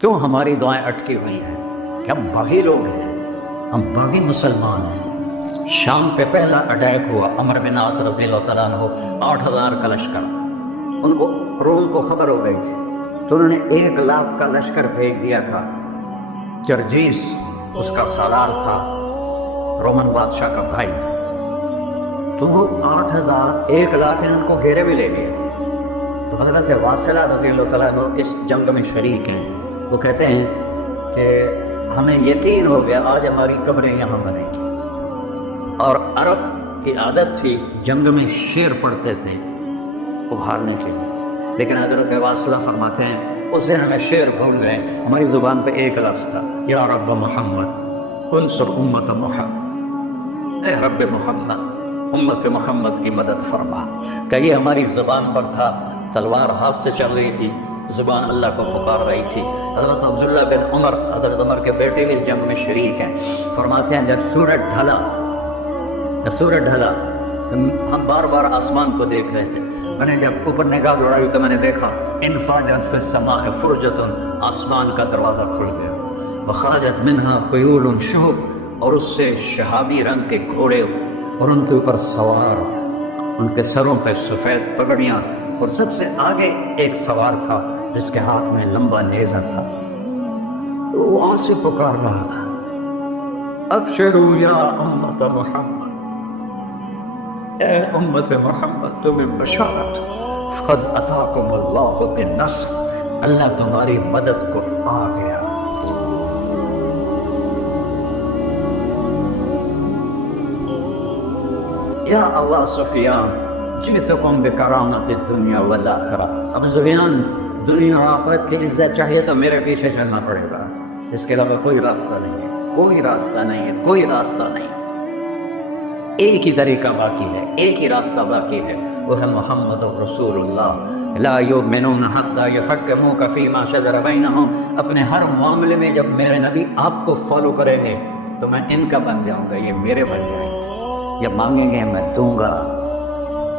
کیوں ہماری دعائیں اٹکی ہوئی ہیں کہ ہم باغی لوگ ہیں، ہم باغی مسلمان ہیں۔ شام پہ پہلا اٹیک ہوا، عمر بن عاص رضی اللہ تعالیٰ عنہ 8,000 کا لشکر، ان کو روم کو خبر ہو گئی تھی تو انہوں نے 1,00,000 کا لشکر بھیج دیا تھا۔ جرجیس اس کا سالار تھا، رومن بادشاہ کا بھائی، تو وہ 8,000 1,00,000 نے ان کو گھیرے میں لے لیا۔ تو حضرت واصلہ رضی اللہ تعالیٰ عنہ اس جنگ میں شریک ہیں۔ وہ کہتے ہیں کہ ہمیں یقین ہو گیا آج ہماری قبریں یہاں بنے گی، اور عرب کی عادت تھی جنگ میں شعر پڑھتے تھے ابھارنے کے لیے، لیکن حضرت واصلہ فرماتے ہیں اس دن ہمیں شعر بھول گئے، ہماری زبان پہ ایک لفظ تھا، یا رب محمد انصر امت محمد، اے رب محمد امت محمد کی مدد فرما۔ کہ یہ ہماری زبان پر تھا، تلوار ہاتھ سے چل رہی تھی، زبان اللہ کو پکار رہی تھی۔ حضرت عبداللہ بن عمر، حضرت عمر کے بیٹے بھی اس جنگ میں شریک ہیں، فرماتے ہیں جب سورج ڈھلا تو ہم بار بار آسمان کو دیکھ رہے تھے، میں نے جب اوپر نگاہ دوڑائی تو میں نے دیکھا انفاجت فی السماء فرجۃ، آسمان کا دروازہ کھل گیا، وخرجت منہا خیول شہب، اور اس سے شہابی رنگ کے گھوڑے اور ان کے اوپر سوار، ان کے سروں پہ سفید پگڑیاں، اور سب سے آگے ایک سوار تھا جس کے ہاتھ میں لمبا نیزہ تھا، وہ وہاں سے پکار رہا تھا، ابشروا یا امت محمد، اے امت محمد تمہیں بشارت، فقد اتاکم اللہ بالنصر، اللہ تمہاری مدد کو آ گیا۔ یا ابا سفیان جئتکم بکرامت الدنیا والآخرہ، ابو سفیان دنیا اور آخرت کی عزت چاہیے تو میرے پیچھے چلنا پڑے گا، اس کے علاوہ کوئی راستہ نہیں ہے، کوئی راستہ نہیں ہے، کوئی راستہ نہیں۔ ایک ہی طریقہ باقی ہے، ایک ہی راستہ باقی ہے، وہ ہے محمد رسول اللہ۔ لا یؤمنون حتی یحکموک فیما شجر بینہم، اپنے ہر معاملے میں جب میرے نبی آپ کو فالو کریں گے تو میں ان کا بن جاؤں گا، یہ میرے بن جائیں گے، یہ مانگیں گے میں دوں گا،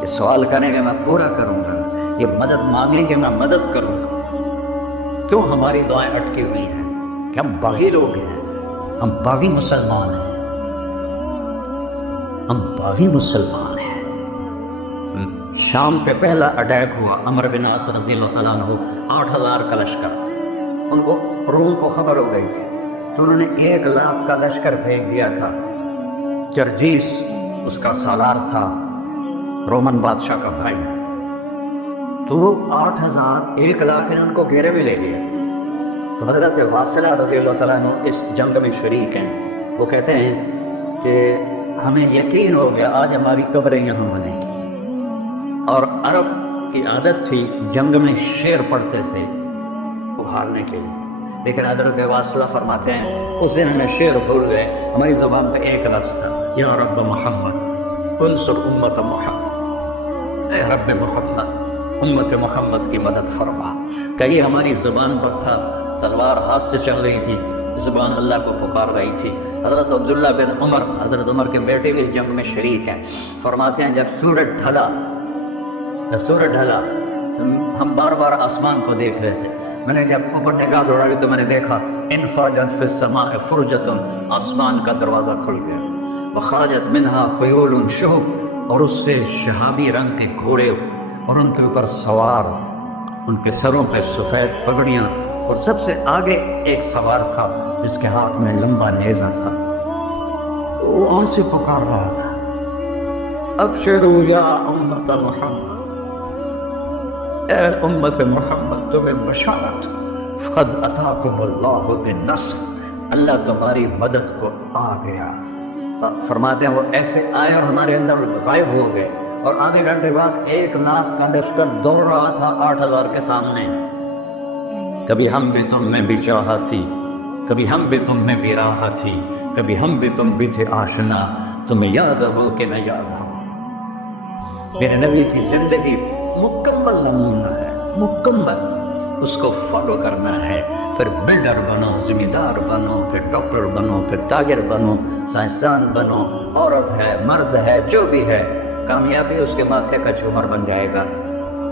یہ سوال کریں گے میں پورا کروں گا، یہ مدد مانگیں گے میں مدد کروں گا۔ کیوں ہماری دعائیں اٹکی ہوئی ہیں کہ ہم باغی لوگ ہیں، ہم باغی مسلمان ہیں، ہم باغی مسلمان ہیں۔ شام پہ پہلا اٹیک ہوا، عمر بن عاص رضی اللہ تعالیٰ عنہ 8,000 کا لشکر، ان کو روم کو خبر ہو گئی تھی تو انہوں نے 1,00,000 کا لشکر بھیج دیا تھا۔ جرجیس اس کا سالار تھا، رومن بادشاہ کا بھائی، تو وہ 8,000 1,00,000 نے ان کو گھیرے میں لے لیا۔ تو حضرت واصلہ رضی اللہ تعالیٰ عنہ اس جنگ میں شریک ہیں۔ وہ کہتے ہیں کہ ہمیں یقین ہو گیا آج ہماری قبریں یہاں بنے گی، اور عرب کی عادت تھی جنگ میں شعر پڑھتے تھے ابھارنے کے لیے، لیکن حضرت واصلہ فرماتے ہیں اس دن ہمیں شعر بھول گئے، ہماری زبان پہ ایک لفظ تھا، یا رب محمد انصر امت محمد، اے رب محمد امت محمد کی مدد فرما۔ کہ یہ ہماری زبان پر تھا، تلوار ہاتھ سے چل رہی تھی، زبان اللہ کو پکار رہی تھی۔ حضرت عبداللہ بن عمر، حضرت عمر کے بیٹے بھی اس جنگ میں شریک ہیں، فرماتے ہیں جب سورج ڈھلا تو ہم بار بار آسمان کو دیکھ رہے تھے، میں نے جب اوپر نگاہ دوڑائی تو میں نے دیکھا انفاجت فی السماء فرجۃ، آسمان کا دروازہ کھل گیا، وخرجت منہا خیول شہب، اور اس سے شہابی رنگ کے گھوڑے اور ان کے اوپر سوار، ان کے سروں پہ سفید پگڑیاں، اور سب سے آگے ایک سوار تھا جس کے ہاتھ میں لمبا نیزہ تھا، وہ وہاں سے پکار رہا تھا، ابشروا یا امت محمد، اے امت محمد تمہیں بشارت، فقد اتاکم اللہ بالنصر، اللہ تمہاری مدد کو آ گیا۔ فرماتے ہیں وہ ایسے آئے اور ہمارے اندر غائب ہو گئے، اور آدھے گھنٹے بعد 1,00,000 کا لشکر دوڑ رہا تھا 8,000 کے سامنے۔ کبھی ہم بھی تم میں بھی چاہا تھی، کبھی ہم بھی تم میں بھی راہا تھی، کبھی ہم بھی تم بھی تھے آشنا، تمہیں یاد ہو کہ میں یاد ہوں۔ میرے نبی کی زندگی مکمل نمونہ ہے، مکمل، اس کو فالو کرنا ہے، پھر بلڈر بنو، زمیندار بنو، پھر ڈاکٹر بنو، پھر تاجر بنو، سائنسدان بنو، عورت ہے مرد ہے جو بھی ہے، کامیابی اس کے ماتھے کا جھومر بن جائے گا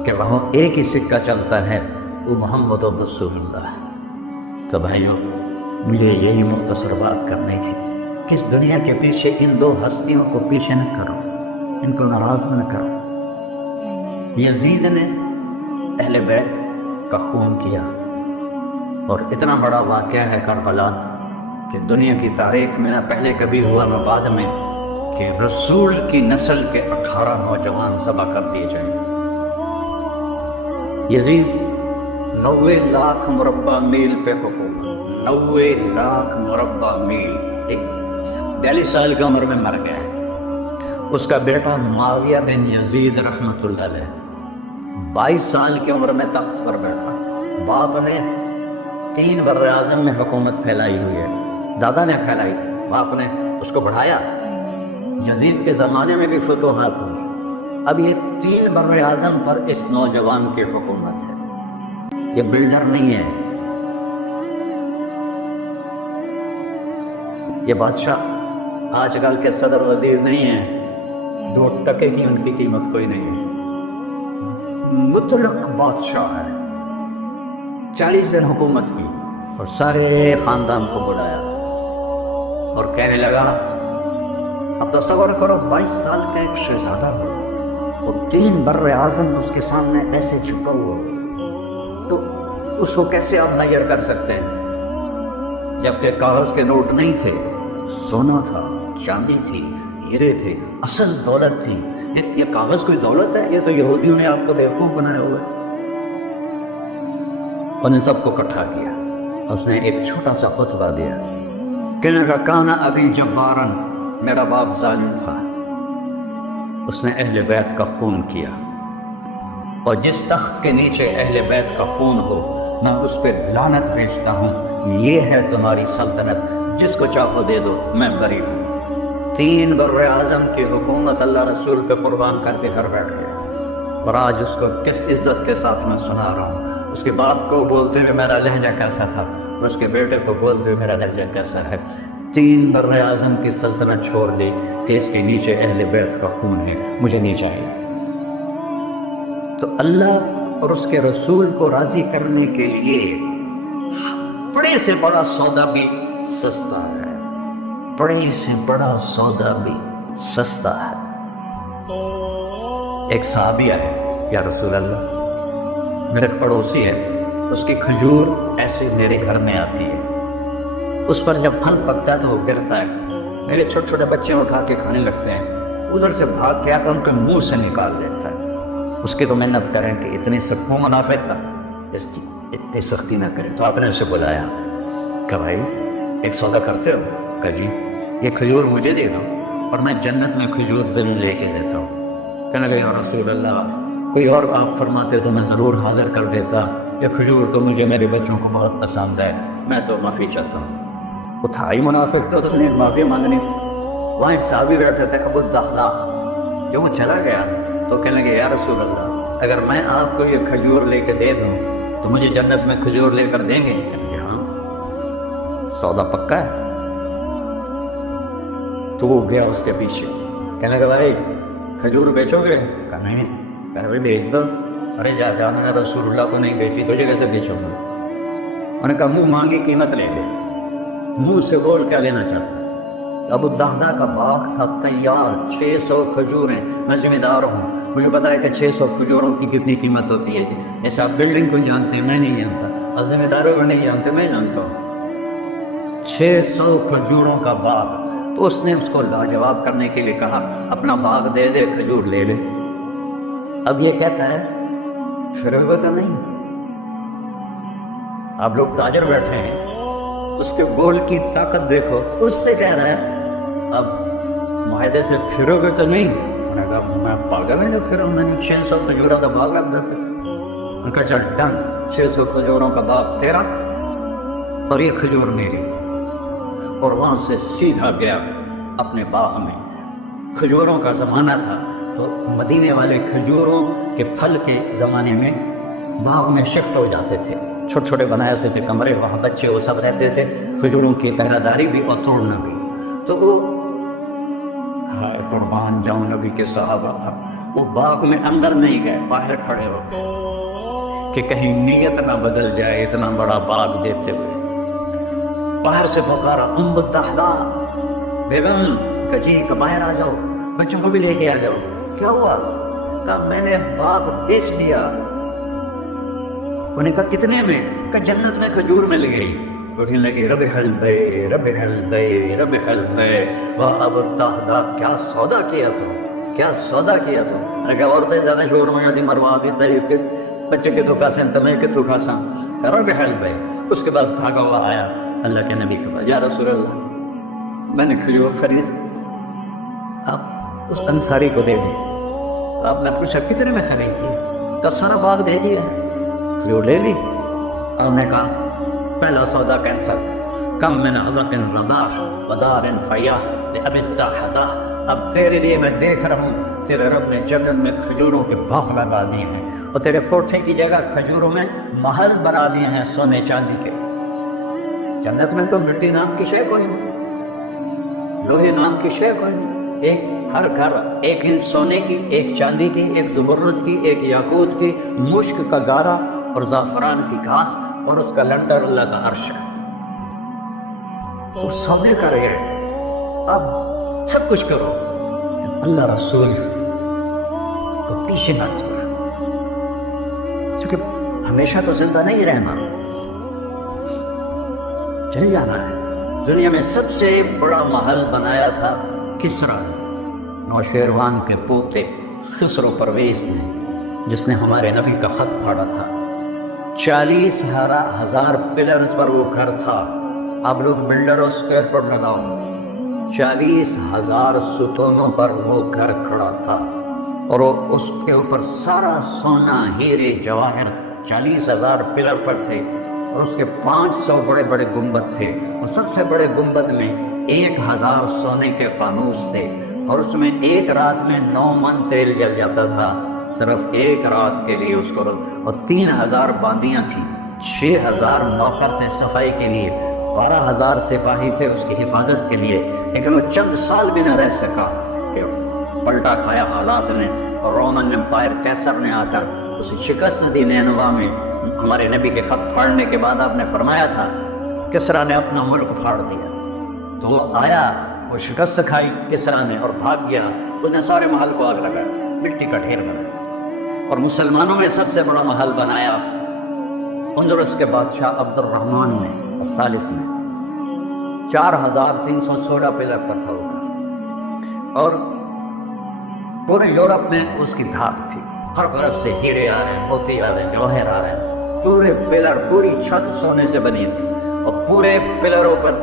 کہ وہاں ایک ہی سکہ چلتا ہے، وہ محمد رسول اللہ۔ تو بھائیو مجھے یہی مختصر بات کرنی تھی کہ اس دنیا کے پیچھے ان دو ہستیوں کو پیچھے نہ کرو، ان کو ناراض نہ کرو۔ یزید نے اہل بیت کا خون کیا، اور اتنا بڑا واقعہ ہے کربلا کہ دنیا کی تاریخ میں نہ پہلے کبھی ہوا نہ بعد میں کہ رسول کی نسل کے 18 نوجوان ذبح کر دیے جائیں۔ یزید 90 لاکھ مربع میل پہ حکومت، 90 لاکھ مربع میل، 42 سال کی عمر میں مر گیا ہے۔ اس کا بیٹا معاویہ بن یزید رحمۃ اللہ علیہ 22 سال کی عمر میں تخت پر بیٹھا۔ باپ نے 3 بر اعظم میں حکومت پھیلائی ہوئی ہے، دادا نے پھیلائی تھی، باپ نے اس کو بڑھایا۔ یزید کے زمانے میں بھی فتوحات ہوئی۔ اب یہ 3 بر اعظم پر اس نوجوان کی حکومت ہے۔ یہ بلڈر نہیں ہے، یہ بادشاہ آج کل کے صدر وزیر نہیں ہیں، 2 ٹکے کی ان کی قیمت کوئی نہیں ہے، مطلق بادشاہ ہے۔ 40 دن حکومت کی اور سارے خاندان کو بلایا اور کہنے لگا، اب تصور کرو 22 سال کا ایک شہزادہ ہو، وہ 3 بر اعظم اس کے سامنے ایسے چھپا ہوا، تو اس کو کیسے آپ میئر کر سکتے ہیں؟ جبکہ کاغذ کے نوٹ نہیں تھے، سونا تھا، چاندی تھی، ہیرے تھے، اصل دولت تھی۔ یہ کاغذ کوئی دولت ہے؟ یہ تو یہودیوں نے آپ کو بیوقوف بنایا ہوا ہے۔ انہیں سب کو اکٹھا کیا، اس نے ایک چھوٹا سا خطبہ دیا، کہنے کا کانا ابی جبارن، میرا باپ ظالم تھا، اس نے اہل بیت کا خون کیا، اور جس تخت کے نیچے اہل بیت کا خون ہو میں اس پہ لعنت بھیجتا ہوں، یہ ہے تمہاری سلطنت، جس کو چاہو دے دو، میں بری ہوں۔ 3 بر اعظم کی حکومت اللہ رسول پہ قربان کر کے گھر بیٹھ گیا، اور آج اس کو کس عزت کے ساتھ میں سنا رہا ہوں۔ اس کے باپ کو بولتے ہوئے میرا لہجہ کیسا تھا، اس کے بیٹے کو بولتے ہوئے میرا لہجہ کیسا ہے۔ 3 بر اعظم کی سلطنت چھوڑ دی کہ اس کے نیچے اہل بیت کا خون ہے، مجھے نہیں چاہیے۔ تو اللہ اور اس کے رسول کو راضی کرنے کے لیے بڑے سے بڑا سودا بھی سستا ہے، بڑے سے بڑا سودا بھی سستا ہے۔ ایک صحابی آئے، یا رسول اللہ، میرے پڑوسی ہے، اس کی کھجور ایسے میرے گھر میں آتی ہے، اس پر جب پھل پکتا ہے تو وہ گرتا ہے، میرے چھوٹے چھوٹے بچے اٹھا کے کھانے لگتے ہیں، ادھر سے بھاگ کے آتا ان کے منہ سے نکال دیتا ہے۔ اس کی تو محنت کریں کہ اتنی سخت منافع تھا، اس کی اتنی سختی نہ کریں۔ تو آپ نے اسے بلایا کہ بھائی ایک سودا کرتے ہو؟ کہ جی، یہ کھجور مجھے دے دو اور میں جنت میں کھجور ضرور لے کے دیتا ہوں۔ کہنے لگے، یا رسول اللہ، کوئی اور آپ فرماتے تو میں ضرور حاضر کر دیتا، یہ کھجور تو مجھے میرے بچوں کو بہت پسند ہے، میں تو معافی چاہتا ہوں۔ وہ تھا ہی منافق، تو اس نے معافی مانگنی تھی۔ وہاں ایک صحابی بیٹھے تھے، ابو الدحداح، جب وہ چلا گیا تو کہنے لگے، یا رسول اللہ، اگر میں آپ کو یہ کھجور لے کے دے دوں تو مجھے جنت میں کھجور لے کر دیں گے؟ کہنے لگے، ہاں، سودا پکا ہے۔ تو وہ گیا اس کے پیچھے، کہنے لگا، بھائی کھجور بیچو گے؟ کہا نہیں۔ کہنے بھائی بیچ دو۔ ارے جانا رسول اللہ کو نہیں بیچی، تجھے کیسے بیچوں گا؟ انہوں نے کہا منہ مانگی قیمت لے لے، منہ سے بول کیا لینا چاہتا ہے؟ ابو الدحداح کا باغ تھا تیار، 600 کھجوریں، میں ذمہ دار ہوں، مجھے پتا ہے کہ 600 کھجوروں کی کتنی قیمت ہوتی ہے۔ جیسے آپ بلڈنگ کو جانتے ہیں، میں نہیں جانتا، اور ذمہ داروں کو نہیں جانتے، میں جانتا ہوں۔ 600 کھجوروں کا باغ۔ تو اس نے اس کو لاجواب کرنے کے لیے کہا، اپنا باغ دے دے، کھجور لے لے۔ اب یہ کہتا ہے پھر تو نہیں، آپ لوگ تاجر بیٹھے ہیں، اس کے بول کی طاقت دیکھو، اس سے کہہ رہا ہے اب معاہدے سے پھرو گے تو نہیں؟ انہوں نے کہا میں پاگل ہے جو پھروں، میں نے 600 کھجوروں کا باغ اب دیکھا۔ انہوں نے کہا چل ڈن، 600 کھجوروں کا باغ تیرا اور یہ کھجور میری۔ اور وہاں سے سیدھا گیا اپنے باغ میں۔ کھجوروں کا زمانہ تھا تو مدینے والے کھجوروں کے پھل کے زمانے میں باغ میں شفٹ ہو جاتے تھے، چھوٹے چھوٹے بنائے ہوتے تھے کمرے، وہاں بچے وہ سب رہتے تھے، کھجوروں کی پہرہ داری بھی اور توڑنا بھی۔ تو وہ قربان جاؤں نبی کے صحابہ تھا، وہ باغ میں اندر نہیں گئے، باہر کھڑے ہو گئے کہ کہیں نیت نہ بدل جائے اتنا بڑا باغ دیتے ہوئے۔ باہر سے پکارا الدحداء بیگم کہ جی کہ باہر آ جاؤ، بچوں کو بھی لے کے آ جاؤ۔ کیا ہوا؟ کہا میں نے باغ بیچ دیا۔ انہوں نے کہا کتنے میں؟ کہ جنت میں کھجور مل گئی۔ اٹھنے لگی ربح البیع ربح البیع ربح البیع۔ واہ ابو الدحداء کیا سودا کیا تھا، کیا سودا کیا تھا۔ میں نے کہا عورتیں زیادہ شور میں آتی مروا دیتا ہے کہ بچے کے دھوکا سے تمہیں کے دھوکا سا ربح البیع۔ اس کے بعد بھاگا ہوا آیا اللہ کے نبی کے پاس، یا رسول اللہ میں نے کھجور خرید، آپ اس انصاری کو دے دیں۔ تو آپ نے پوچھا کتنے میں خریدی؟ کہ سارا باغ دے دیا ہے، کھجور لے لی۔ آپ نے کہا پہلا سودا کینسل، کم من عذق رضاح ودار فیاح لأبی الدحداء۔ اب تیرے لیے میں دیکھ رہا ہوں تیرے رب نے جنت میں کھجوروں کے باغ لگا دیے ہیں، اور تیرے کوٹھے کی جگہ کھجوروں میں محل بنا دیے ہیں سونے چاندی کے۔ جنت میں تو مٹی نام کی شے کوئی نہیں، لوہے نام کی شے کوئی نہیں، ایک ہر گھر ایک سونے کی، ایک چاندی کی، ایک زمرد کی، ایک یاقوت کی، مشک کا گارا اور زعفران کی گھاس، اور اس کا لنٹر اللہ کا عرش ہے۔ تو سودے کر رہے ہیں، اب سب کچھ کرو، اللہ رسول کو پیچھے نہ چھوڑ، کیونکہ ہمیشہ تو زندہ نہیں رہنا، چلے جانا ہے۔ دنیا میں سب سے بڑا محل بنایا تھا کسریٰ، نوشیروان کے پوتے خسرو پرویز نے، جس نے ہمارے نبی کا خط پھاڑا تھا۔ 40,000 پلرز پر وہ گھر تھا۔ آپ لوگ بلڈر اور اسکوائر فٹ لگاؤ، 40,000 ستونوں پر وہ گھر کھڑا تھا، اور وہ اس کے اوپر سارا سونا ہیرے جواہر 40,000 پلر پر تھے، اور اس کے 500 بڑے بڑے گنبد تھے، اور سب سے بڑے گنبد میں 1,000 سونے کے فانوس تھے، اور اس میں ایک رات میں 9 من تیل جل جاتا تھا، صرف ایک رات کے لیے اس کو، اور 3,000 باندیاں تھیں، 6,000 نوکر تھے صفائی کے لیے، 12,000 سپاہی تھے اس کی حفاظت کے لیے، لیکن وہ چند سال بھی نہ رہ سکا کہ پلٹا کھایا حالات نے، اور رومن امپائر کیسر نے آ کر اسے شکست دی نینوا میں۔ ہمارے نبی کے خط پھاڑنے کے بعد آپ نے فرمایا تھا کسریٰ نے اپنا ملک پھاڑ دیا، تو وہ آیا، وہ شکست کھائی کسریٰ نے اور بھاگ گیا، اس نے سارے محل کو آگ لگایا، مٹی کا ڈھیر بنایا، اور مسلمانوں میں سب سے بڑا محل بنایا اندلس کے بادشاہ عبد الرحمن نے الثالث نے، 4,316 پلر پر تھا وہ گھر، اور پورے یورپ میں اس کی دھاک تھی، ہر طرف سے ہیرے آ رہے ہیں، موتی آ رہے ہیں، جواہر آ رہے ہیں، پورے پلر، پوری چھت سونے سے بنی تھی، اور پورے پلروں پر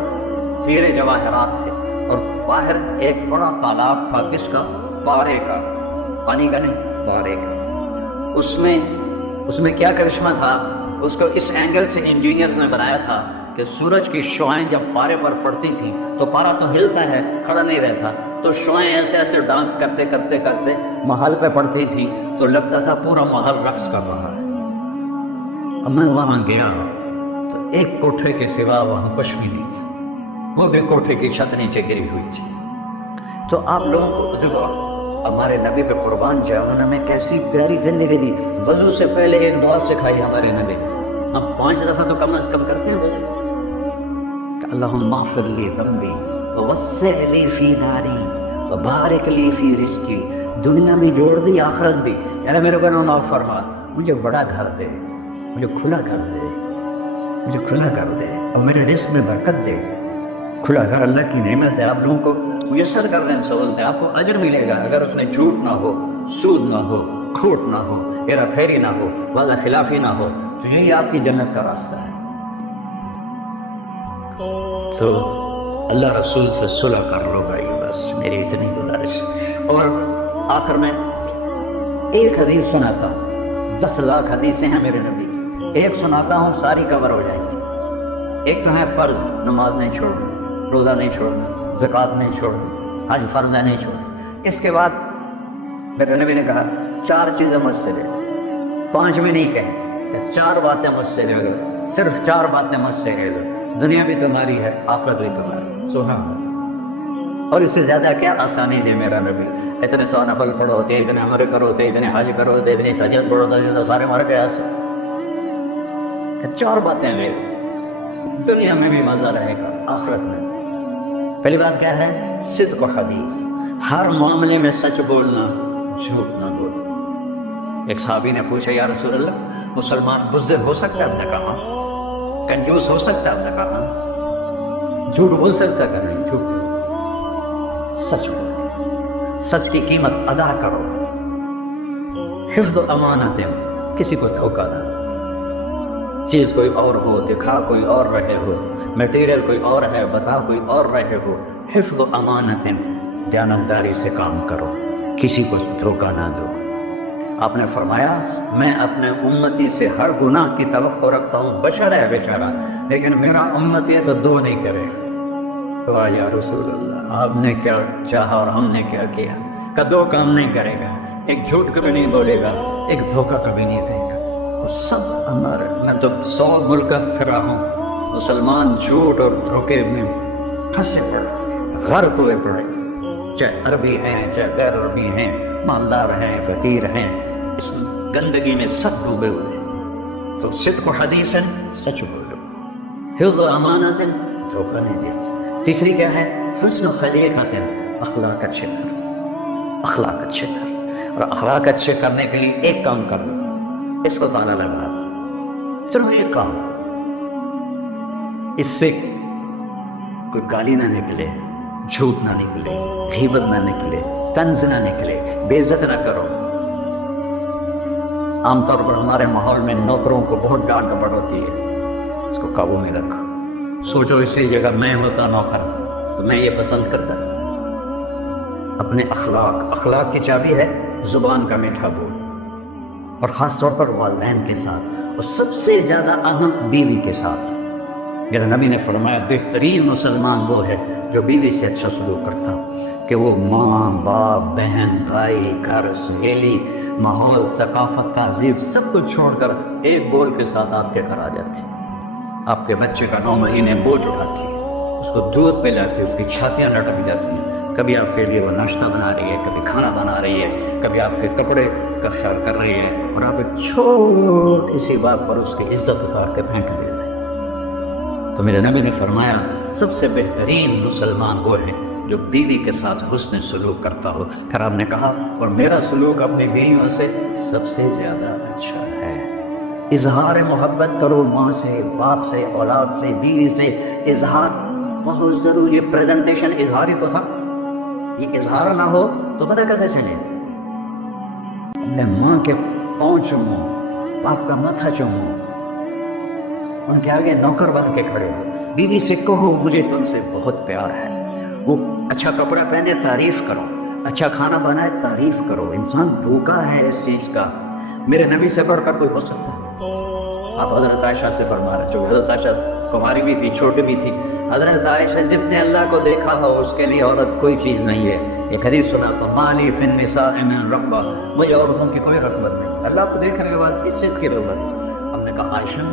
ہیرے جواہرات تھے، اور باہر ایک بڑا تالاب تھا، کس کا؟ پارے کا، پانی کا نہیں، پارے کا۔ اس میں کیا کرشمہ تھا؟ اس کو اس اینگل سے انجینئرز نے بنایا تھا کہ سورج کی شعائیں جب پارے پر پڑتی تھیں تو پارا تو ہلتا ہے، کھڑا نہیں رہتا، تو شعائیں ایسے ایسے ڈانس کرتے کرتے کرتے محل پہ پڑتی تھیں، تو لگتا تھا پورا محل رقص کر رہا ہے۔ اب میں وہاں گیا تو ایک کوٹھے کے سوا وہاں کچھ بھی نہیں تھا، وہ بھی کوٹھے کی چھت نیچے گری ہوئی تھی۔ تو آپ لوگوں کو دیکھو، ہمارے نبی پہ قربان جاؤ، انہوں نے کیسی پیاری زندگی دی۔ وضو سے پہلے ایک دعا سکھائی ہمارے نبی، ہم 5 دفعہ تو کم از کم کرتے ہیں وضو، کہ اللہم اغفر لی ذنبی ووسع لی فی داری وبارک لی فی رزقی، دنیا بھی جوڑ دی آخرت بھی، اے میرے بنو معاف فرما، مجھے بڑا گھر دے، مجھے کھلا گھر دے، مجھے کھلا گھر دے، اور میرے رزق میں برکت دے۔ کھلا گھر اللہ کی نعمت ہے، آپ لوگوں کو میسر کر رہے ہیں، سہولت ہے، آپ کو اجر ملے گا اگر اس میں جھوٹ نہ ہو، سود نہ ہو، کھوٹ نہ ہو، ہیرا پھیری نہ ہو، وعدہ خلافی نہ ہو، تو یہی آپ کی جنت کا راستہ ہے۔ تو اللہ رسول سے صلح کر لو بھائی، بس میری اتنی گزارش۔ اور آخر میں ایک حدیث سناتا ہوں، 10 لاکھ حدیثیں ہیں میرے نبی کی، ایک سناتا ہوں ساری کور ہو جائیں گی۔ ایک تو ہے فرض، نماز نہیں چھوڑنا، روزہ نہیں چھوڑنا، زکوٰۃ نہیں چھوڑنا، حج فرض ہے نہیں چھوڑنا۔ اس کے بعد میرے نبی نے کہا 4 چیزیں مجھ سے لے، 5 میں نہیں کہیں کہ 4 باتیں مجھ سے لے لو، صرف 4 باتیں مجھ سے لے لو، دنیا بھی تمہاری ہے، آخرت بھی تمہاری۔ سنا، اور اس سے زیادہ کیا آسانی دے میرا نبی، اتنے 100 نفل پڑھو ہوتے، اتنے عمرے کرو ہوتے، اتنے حج کرو ہوتے، اتنی تہجد پڑھو ہوتے، سارے مر گئے ایسے کہ 4 باتیں لے لو۔ دنیا میں بھی مزہ رہے گا، آخرت میں۔ پہلی بات کیا ہے؟ صدق و حدیث، ہر معاملے میں سچ بولنا، جھوٹ نہ بولنا۔ ایک صحابی نے پوچھا یا رسول اللہ مسلمان بزدل ہو سکتا ہے؟ آپ نے کہا کنجوس ہو سکتا ہے؟ آپ نے کہا جھوٹ بول سکتا ہے؟ کہ نہیں، جھوٹ نہیں بول سکتا، سچ بولو، سچ کی قیمت ادا کرو، حفظ و امانت، کسی کو دھوکہ نہ دو، چیز کوئی اور ہو، دکھا کوئی اور رہے ہو، میٹیریل کوئی اور ہے، بتا کوئی اور رہے ہو، حفظ و امانت، دیانتداری سے کام کرو، کسی کو دھوکہ نہ دو۔ آپ نے فرمایا میں اپنے امتی سے ہر گناہ کی توقع رکھتا ہوں، بشر ہے بیچارہ، لیکن میرا امتی ہے تو دو نہیں کرے۔ تو یا رسول اللہ آپ نے کیا چاہا اور ہم نے کیا کیا؟ کہ دو کام نہیں کرے گا، ایک جھوٹ کبھی نہیں بولے گا، ایک دھوکہ کبھی نہیں دے گا۔ وہ سب ہمارے، میں تو 100 ملک پھرا ہوں، مسلمان جھوٹ اور دھوکے میں پھنسے پڑے، غرق ہوئے پڑے، چاہے عربی ہیں چاہے غیر عربی ہیں، مالدار ہیں فقیر ہیں، اس گندگی میں سب ڈوبے ہوئے ہیں۔ تو صدق و حدیث، سچ بولو، حفظ و امانت، دھوکہ نہیں دیا۔ تیسری کیا ہے؟ حسن خلیقت، اخلاق اچھے کرو، اخلاق اچھے کرو۔ اور اخلاق اچھے کرنے کے لیے ایک کام کر لو، اس کو تالا لگا، چلو ایک کام، اس سے کوئی گالی نہ نکلے، جھوٹ نہ نکلے، غیبت نہ نکلے، طنز نہ نکلے، بے عزت نہ کرو۔ عام طور پر ہمارے ماحول میں نوکروں کو بہت ڈانٹ ڈپٹ ہوتی ہے، اس کو قابو میں رکھو۔ سوچو اسی جگہ میں ہوتا نوکر تو میں یہ پسند کرتا۔ اپنے اخلاق کی چابی ہے زبان کا میٹھا بول، اور خاص طور پر والدین کے ساتھ، اور سب سے زیادہ اہم بیوی کے ساتھ۔ میرے نبی نے فرمایا بہترین مسلمان وہ ہے جو بیوی سے اچھا سلوک کرتا، کہ وہ ماں باپ بہن بھائی گھر سہیلی ماحول ثقافت تہذیب سب کچھ چھوڑ کر ایک بول کے ساتھ آپ کے گھر آ جاتی، آپ کے بچے کا 9 مہینے بوجھ اٹھاتی ہے، اس کو دودھ پلاتی ہے، اس کی چھاتیاں لٹک جاتی ہیں، کبھی آپ کے لیے وہ ناشتہ بنا رہی ہے، کبھی کھانا بنا رہی ہے، کبھی آپ کے کپڑے کا خیال کر رہی ہے، اور آپ ایک چھوٹی سی بات پر اس کی عزت اتار کے پھینک دیتے ہیں۔ تو میرے نبی نے فرمایا سب سے بہترین مسلمان وہ ہے جو بیوی کے ساتھ حسن سلوک کرتا ہو۔ پھر آپ نے کہا اور میرا سلوک اپنی بیویوں سے سب سے زیادہ اچھا ہے۔ اظہار محبت کرو، ماں سے باپ سے اولاد سے بیوی سے، اظہار بہت ضروری ہے۔ پریزنٹیشن اظہار ہی تو تھا، یہ اظہار نہ ہو تو پتہ کیسے چلے؟ اپنے ماں کے پاؤں چومو، باپ کا ماتھا چومو، ان کے آگے نوکر بن کے کھڑے ہو، بیوی سے کہو مجھے تم سے بہت پیار ہے، وہ اچھا کپڑا پہنے تعریف کرو، اچھا کھانا بنائے تعریف کرو۔ انسان بھوکا ہے اس چیز کا، میرے نبی سے بڑھ کر کوئی ہو سکتا ہے؟ آپ حضرت عائشہ سے فرما رہے، جو حضرت عائشہ کماری بھی تھی چھوٹی بھی تھی، حضرت عائشہ جس نے اللہ کو دیکھا ہو اس کے لیے عورت کوئی چیز نہیں ہے۔ ایک حدیث سنا تو مالی فی النساء من رغبہ، مجھے عورتوں کی کوئی رغبت نہیں، اللہ کو دیکھنے کے بعد کس چیز کی رغبت؟ ہم نے کہا عائشہ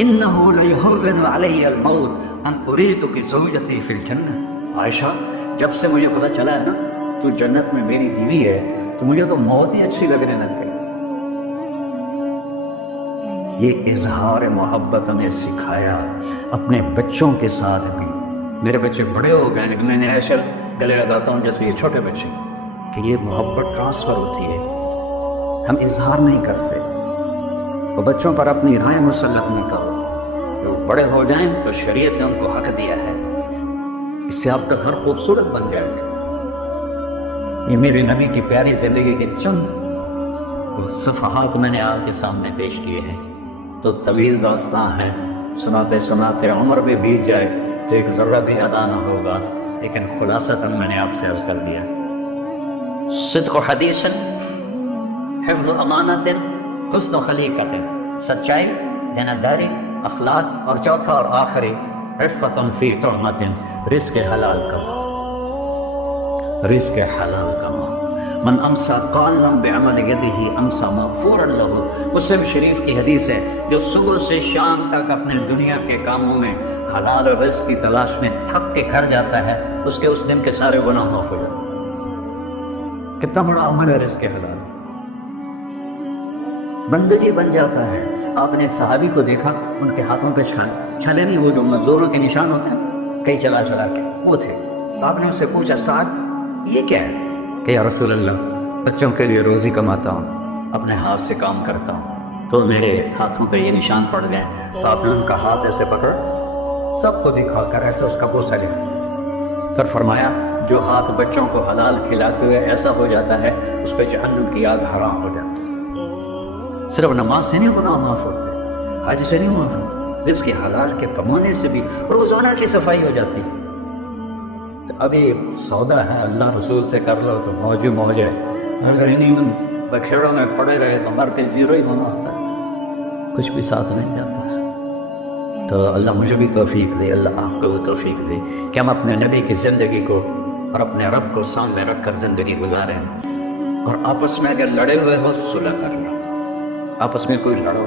انه لیحرم علی الموت ان اریتک زوجتی فی الجنہ، عائشہ جب سے مجھے پتہ چلا ہے نا تو جنت میں میری بیوی ہے تو مجھے تو موت ہی اچھی لگنے لگ گئی۔ یہ اظہار محبت ہمیں سکھایا اپنے بچوں کے ساتھ بھی۔ میرے بچے بڑے ہو گئے لیکن میں نے ایسے گلے لگاتا ہوں جیسے یہ چھوٹے بچے، کہ یہ محبت ٹرانسفر ہوتی ہے، ہم اظہار نہیں کرتے۔ وہ بچوں پر اپنی رائے مسلط نہیں کرو، جو بڑے ہو جائیں تو شریعت نے ان کو حق دیا ہے، اس سے آپ کا گھر خوبصورت بن جائے گا۔ یہ میرے نبی کی پیاری زندگی کے چند صفحات میں نے آپ کے سامنے پیش کیے ہیں، تو طویل داستان ہے، سناتے سناتے عمر بھی بیت جائے تو ایک ذرہ بھی ادا نہ ہوگا، لیکن خلاصتاً میں نے آپ سے عرض کر دیا، صدق و حدیث، حفظ و امانت، حسن و خلیقت، سچائی، دیانتداری، اخلاق، اور چوتھا اور آخری عفت فی طعمت، رزق حلال کماؤ، رزق حلال کماؤ۔ من امسا قالا بعمل یدہ امسا مغفورا لہ، مسلم شریف کی حدیث ہے، جو صبح سے شام تک اپنے دنیا کے کاموں میں حلال رزق کی تلاش میں تھک کے گھر جاتا ہے، اس کے اس دن کے سارے گناہ معاف ہو جاتے ہیں۔ کتنا بڑا عمل ہے رزق حلال۔ بندگی بن جاتا ہے۔ آپ نے ایک صحابی کو دیکھا، ان کے ہاتھوں پہ چھلے نہیں، وہ جو مزدوروں کے نشان ہوتے ہیں کئی چلا چلا کے، وہ تھے۔ تو آپ نے اس سے پوچھا سعد یہ کیا ہے؟ کہ یا رسول اللہ بچوں کے لیے روزی کماتا ہوں، اپنے ہاتھ سے کام کرتا ہوں، تو میرے ہاتھوں پہ یہ نشان پڑ گئے۔ تو آپ نے ان کا ہاتھ ایسے پکڑ، سب کو دکھا کر ایسے اس کا بوسہ لیا، پھر فرمایا جو ہاتھ بچوں کو حلال کھلاتے ہوئے ایسا ہو جاتا ہے اس پہ جہنم کی آگ حرام ہو جاتی ہے۔ صرف نماز سے نہیں گناہ معاف ہوتے، حج سے نہیں معاف ہوتے، رزق حلال کے کمانے سے بھی روزانہ کی صفائی ہو جاتی ہے۔ تو ابھی سودا ہے اللہ رسول سے کر لو تو موج ہی موج ہے، اگر انہیں بکھیڑوں میں پڑے رہے تو ہمارے پہ زیرو ہی ہونا ہوتا ہے، کچھ بھی ساتھ نہیں جاتا ہے۔ تو اللہ مجھے بھی توفیق دے، اللہ آپ کو بھی توفیق دے کہ ہم اپنے نبی کی زندگی کو اور اپنے رب کو سامنے رکھ کر زندگی گزاریں، اور آپس میں اگر لڑے ہوئے ہو صلح کر لو، آپس میں کوئی لڑو،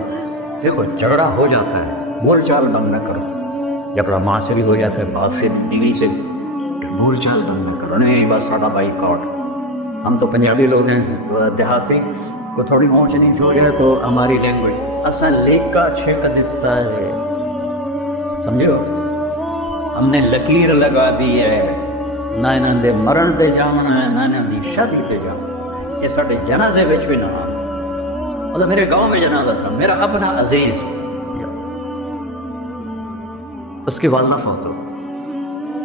دیکھو جھگڑا ہو جاتا ہے، بول چال بند نہ کرو، جھگڑا ماں سے بھی ہو جاتا ہے، باپ سے بھی، بیوی سے بھی، بول چال بند نہ کرو، نہیں بس ساڈا بائی کاٹ۔ ہم تو پنجابی لوگ ہیں، دیہاتی کو تھوڑی اونچ نیچ ہو جائے تو ہماری لینگویج اصل لیک کا چھیک دیتا ہے، سمجھو، ہم نے لکیر لگا دی ہے، نہ انہوں دے مرن تے جانا ہے، نہ انہوں دی شادی تے جانا، یہ ساڈے جنازے وچ بھی نہ آ۔ مطلب میرے گاؤں میں جنازہ تھا، میرا اپنا عزیز، اس کی والدہ فوت ہو،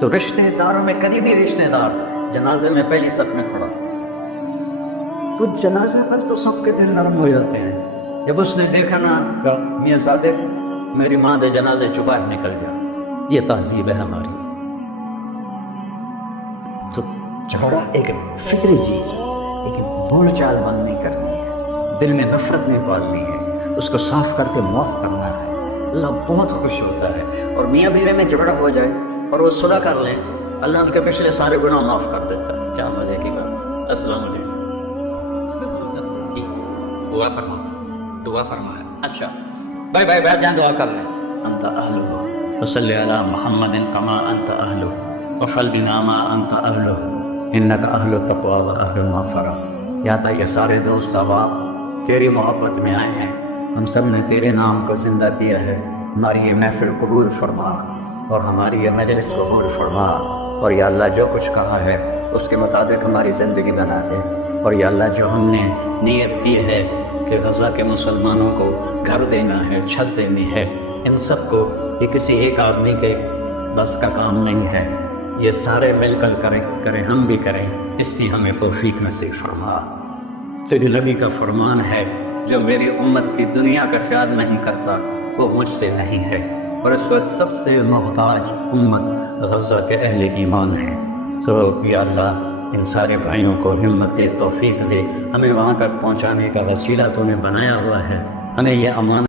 تو رشتہ داروں میں قریبی رشتہ دار جنازے میں پہلی صف میں کھڑا تھا، تو جنازے پر تو سب کے دل نرم ہو جاتے ہیں۔ جب اس نے دیکھا نا کہ میاں صادق میری ماں دے جنازے چ باہر نکل گیا، یہ تہذیب ہے ہماری۔ تو جھگڑا ایک فطری چیز ہے، لیکن بول چال بند نہیں کرنی ہے، دل میں نفرت نہیں پالنی ہے، اس کو صاف کر کے معاف کرنا ہے۔ اللہ بہت خوش ہوتا ہے، اور میاں بیوی میں جھگڑا ہو جائے اور وہ صلح کر لیں، اللہ ان کے پچھلے سارے گناہ معاف کر دیتا ہے۔ کیا مزے کی بات۔ السلام علیکم۔ دعا فرما، دعا فرمایا۔ اچھا بھائی بیٹھ جائیں، دعا کر لیں۔ انت اہلہ وصلی علی محمد کما انت اہلہ وفل بنا ما انت اہلہ انک اہل التقوی و اہل المغفرہ۔ یا تا یہ سارے دوست احباب تیری محبت میں آئے ہیں، ہم سب نے تیرے نام کو زندہ کیا ہے، ہماری یہ محفل قبول فرما اور ہماری یہ مجلس قبول فرما، اور یا اللہ جو کچھ کہا ہے اس کے مطابق ہماری زندگی بنا دے، اور یا اللہ جو ہم نے نیت کی ہے کہ غزہ کے مسلمانوں کو گھر دینا ہے، چھت دینی ہے، ان سب کو یہ کسی ایک آدمی کے بس کا کام نہیں ہے، یہ سارے مل کر کریں، ہم بھی کریں، اس کی ہمیں توفیق نصیب فرما۔ تیرے نبی کا فرمان ہے جو میری امت کی دنیا کا خیال نہیں کرتا وہ مجھ سے نہیں ہے، اور اس وقت سب سے محتاج امت غزہ کے اہل ایمان ہے۔ تو یا اللہ ان سارے بھائیوں کو ہمت دے، توفیق دے، ہمیں وہاں تک پہنچانے کا وسیلہ تو نے بنایا ہوا ہے، ہمیں یہ امانت